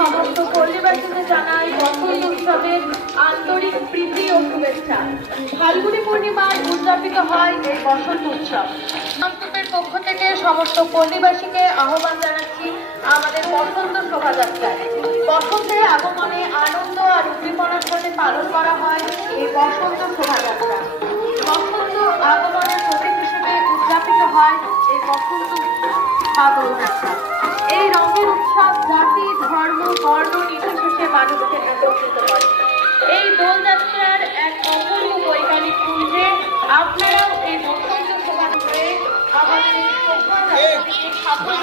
সমস্ত পল্লীবাসীদের জানাই বসন্ত উৎসবের আন্তরিক প্রীতি ও শুভেচ্ছা। ফাল্গুনী পূর্ণিমায় উদযাপিত হয় এই বসন্ত উৎসব। মন্ত্রকের পক্ষ থেকে সমস্ত পল্লীবাসীকে আহ্বান জানাচ্ছি আমাদের বসন্ত শোভাযাত্রায়। বসন্তের আগমনে আনন্দ আর উদ্দীপনার সাথে পালন করা হয় এই বসন্ত শোভাযাত্রা। বসন্ত আগমনের প্রতীক হিসেবে উদযাপিত হয় এই বসন্ত দোলযাত্রা। এই রঙের উৎসব জাতি, ধর্ম, বর্ণ নির্বিশেষে মানুষকে একত্রিত করে। এই দোলযাত্রার এক অপূর্ব বৈজ্ঞানিক পুঞ্জে আপনারাও এই বসন্ত শোভাযাত্রায় আমাদের এই শোভাযাত্রাকে সাফল্য